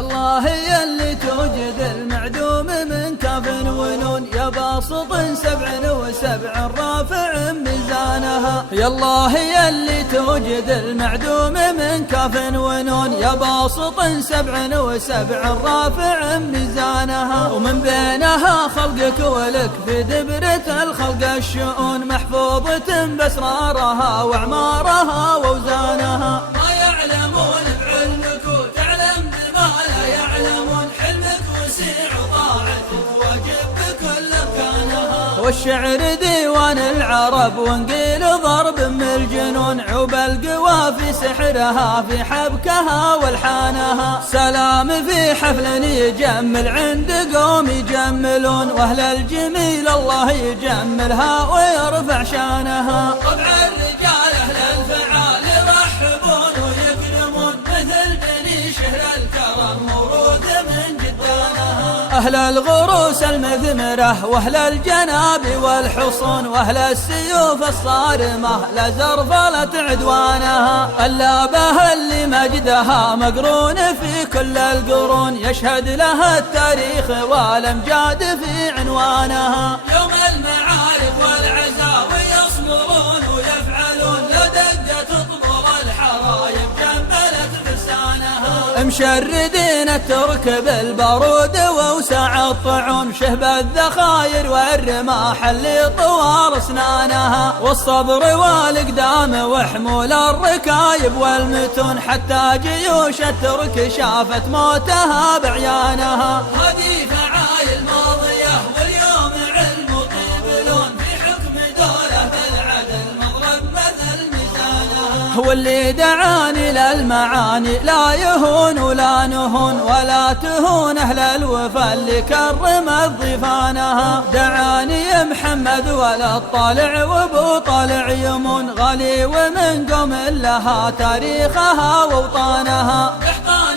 الله هي اللي توجد المعدوم من كاف ونون، يا باسط 77 رافع ميزانها. يا الله هي اللي توجد المعدوم من كاف ونون، يا باسط 77 رافع ميزانها. ومن بينها خلقك ولك في دبرة الخلق الشؤون، محفوظة بأسرارها وأعمارها وأوزانها. ما يعلمون بعلمك وتعلم بما لا يعلمون، حلمك وسيع وطاعتك واجب بكل أركانها. والشعر ديوان العرب وانقيل ضرب من الجنون، عوب القوى في سحرها في حبكها والحانها. سلام في حفل يجمل عند قوم يجملون، واهل الجميل الله يجملها ويرفع شانها. طبع الرجال أهل الفعال يرحبون ويكرمون، مثل بني شهر الكرم مورود من جدانها. أهل الغروس المثمرة وأهل الجناب والحصون، وأهل السيوف الصارمة لا زرفلت عدوانها. اللابه اللي مجدها مقرون في كل القرون، يشهد لها التاريخ والأمجاد في عنوانها. يوم المعارك والعزاوي يصمرون ويفعلون، لو دقت طبول الحرايب جملت فرسانها. مشردين الترك بالبارود ووسع الطعون، شهب الذخاير والرماح اللي طوال اسنانها. والصبر والإقدام وحمول الركايب والمتون، حتى جيوش الترك شافت موتها بعيانها. هذه فعايل ماضية واليوم علم وطيبلون، في حكم دولة بالعدل مضرب مثل ميزانها. واللي دعاني للمعاني لا يهون ولا نهون، ولا تهون أهل الوفا اللي كرمت ضيفانها. دعاني محمد ولا الطالع وابو طالع يمون، غالي ومن قوم لها تاريخها ووطانها. قحطان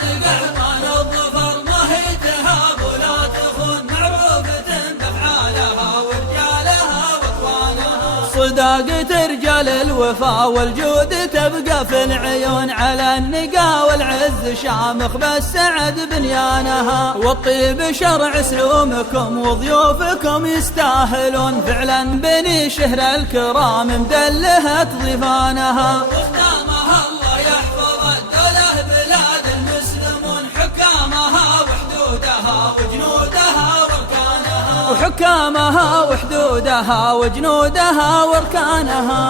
الظفر ما هي تهاب ولا تخون، معروفة بأفعالها ورجالها واخوانها. صداقة رجال الوفا والجود تبقى في العيون، على النقا والعز شامخ بالسعد بنيانها. والطيب شرع سلومكم وضيوفكم يستاهلون، فعلا بني شهر الكرام مدلهت ضيفانها. وختامها الله يحفظ الدولة بلاد المسلمون، حكامها وحدودها وجنودها واركانها. وحكامها وحدودها وجنودها واركانها.